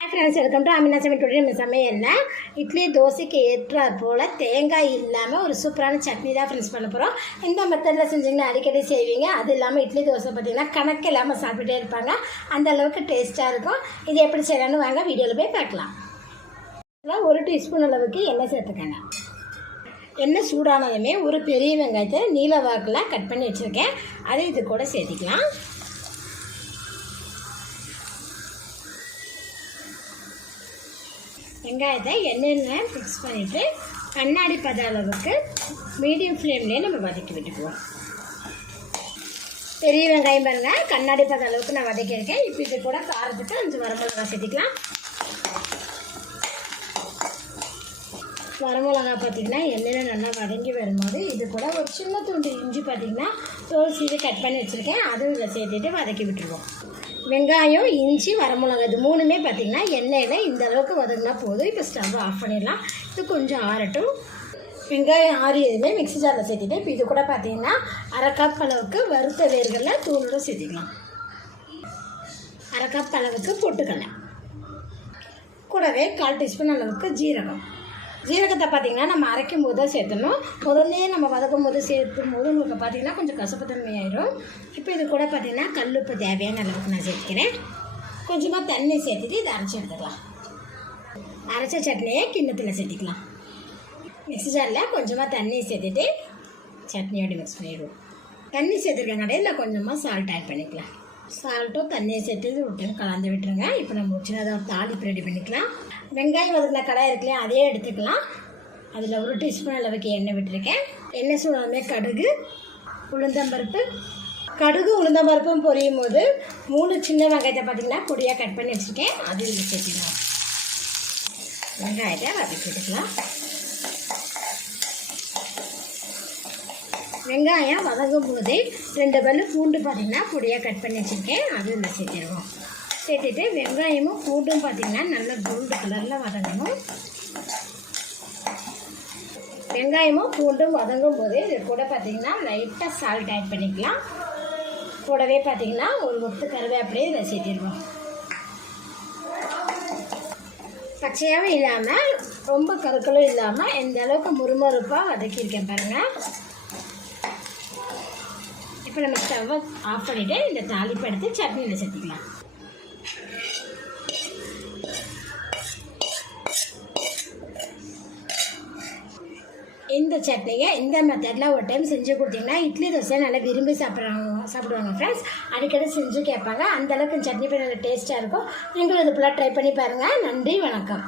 Friends welcome to Amina சமையல் நம்ம சமையலில் இட்லி தோசைக்கு ஏற்றாற் போல் தேங்காய் இல்லாமல் ஒரு சூப்பரான சட்னி தான் ஃப்ரெண்ட்ஸ் பண்ண போகிறோம் இந்த மெத்தடில் செஞ்சிங்கன்னா அடிக்கடி செய்வீங்க. அது இல்லாமல் இட்லி தோசை பார்த்திங்கன்னா கணக்கு இல்லாமல் சாப்பிட்டுட்டே இருப்பாங்க. அந்த அளவுக்கு டேஸ்ட்டாக இருக்கும். இது எப்படி செய்யலாம்னு வாங்க வீடியோவில் போய் பார்க்கலாம். ஒரு டீஸ்பூன் அளவுக்கு எண்ணெய் சேர்த்துக்கங்க. எண்ணெய் சூடானதுமே ஒரு பெரிய வெங்காயத்தை நீல வாக்கில் கட் பண்ணி வச்சுருக்கேன். அதை இது கூட சேர்த்திக்கலாம். வெங்காயத்தை எண்ணெயில் மிக்ஸ் பண்ணிவிட்டு கண்ணாடி பத அளவுக்கு மீடியம் ஃப்ளேம்லேயே நம்ம வதக்கி விட்டுக்குவோம். பெரிய வெங்காயம் பாருங்கள் கண்ணாடி பத அளவுக்கு நான் வதக்கியிருக்கேன் இப்போ இது கூட காரத்துக்கு அஞ்சு வரமிளகா சேர்த்திக்கலாம். வரமிளகா பார்த்திங்கன்னா எண்ணெயில் நல்லா வதங்கி வரும்போது இது கூட ஒரு சின்ன துண்டு இஞ்சி பார்த்திங்கன்னா தோல் சீது கட் பண்ணி வச்சுருக்கேன். அதுவும் இதில் சேர்த்துட்டு வதக்கி விட்டுருவோம். வெங்காயம் இஞ்சி வரமிளகா இது மூணுமே பார்த்திங்கன்னா எண்ணெயில் இந்த அளவுக்கு வதங்கினா போதும். இப்போ ஸ்டவ் ஆஃப் பண்ணிடலாம். இது கொஞ்சம் ஆறட்டும். வெங்காயம் ஆறியதுமே மிக்ஸி ஜாரில் சேர்த்துட்டு இப்போ இது கூட பார்த்திங்கன்னா அரை கப் அளவுக்கு வறுத்த வேர்களில் தூளோட சேர்த்திக்கலாம். அரை கப் அளவுக்கு பொட்டுக்கடலை. கூடவே கால் டீஸ்பூன் அளவுக்கு ஜீரகம். ஜீரகத்தை பார்த்திங்கன்னா நம்ம அரைக்கும் போது தான் சேர்த்தணும். முதல்லே நம்ம வதக்கும் போது சேர்த்தும் போது உங்களுக்கு பார்த்திங்கன்னா கொஞ்சம் கசப்புத்தன்மை இப்போ இது கூட பார்த்திங்கன்னா உப்பு தேவையான அளவுக்கு நான் சேர்த்துக்கிறேன். கொஞ்சமாக தண்ணி சேர்த்துட்டு இதை அரைச்சி எடுத்துக்கலாம். அரைச்ச சட்னியை கிண்ணத்தில் சேர்த்திக்கலாம். மிக்ஸி ஜாரில் கொஞ்சமாக தண்ணி சேர்த்துட்டு சட்னியோடு மிக்ஸ் பண்ணிடுவோம். தண்ணி சேர்த்துருக்கேன் கடையில் கொஞ்சமாக சால்ட் ஆட் பண்ணிக்கலாம். சால்ட்டும் தண்ணியை சேர்த்து விட்டு கலந்து விட்டுருங்க. இப்போ நம்ம சின்னதாக ஒரு தாளிப்பு ரெடி பண்ணிக்கலாம். வெங்காயம் வதக்கின கடாய் இருக்குல்லையா அதே எடுத்துக்கலாம். அதில் ஒரு டீஸ்பூன் அளவுக்கு எண்ணெய் விட்டுருக்கேன். எண்ணெய் சூடாமே கடுகு உளுந்தம்பருப்பு கடுகு உளுந்தம்பருப்பும் பொரியும் போது மூணு சின்ன வெங்காயத்தை பார்த்திங்கன்னா பொடியாக கட் பண்ணி வச்சுருக்கேன். அது சேர்த்துக்கலாம் வெங்காயத்தை வதக்கி எடுக்கலாம் வெங்காயம் வதங்கும் போதே ரெண்டு பல்லு பூண்டு பார்த்திங்கன்னா பொடியாக கட் பண்ணி வச்சுருக்கேன். அது இதில் சேர்த்துட்டு வெங்காயமும் பூண்டும் பார்த்திங்கன்னா நல்ல கோல்டு கலரில் வதங்கணும். வெங்காயமும் பூண்டும் வதங்கும் போது இது கூட பார்த்திங்கன்னா லைட்டாக சால்ட் ஆட் பண்ணிக்கலாம். கூடவே பார்த்திங்கன்னா ஒரு ஒத்து கருவேப்பிலையும் இதில் சேர்த்திடுவோம். பச்சையாகவும் இல்லாமல் ரொம்ப கருக்களும் இல்லாமல் எந்த அளவுக்கு முறுமுறுப்பாக வதக்கியிருக்கேன் பாருங்கள் இப்போ நம்ம ஸ்டவ்வை ஆஃப் பண்ணிவிட்டு இந்த தாளிப்பு எடுத்து சட்னியில் சேர்த்துக்கலாம் இந்த சட்னியை இந்த மெத்தடில் ஒரு டைம் செஞ்சு கொடுத்தீங்கன்னா இட்லி தோசை நல்லா விரும்பி சாப்பிட்றாங்க சாப்பிடுவாங்க ஃப்ரெண்ட்ஸ் அடிக்கடி செஞ்சு கேட்பாங்க. அந்தளவுக்கு சட்னி பண்ணி நல்லா டேஸ்ட்டாக இருக்கும். நீங்களும் இது ஃபுல்லாக ட்ரை பண்ணி பாருங்கள் நன்றி வணக்கம்.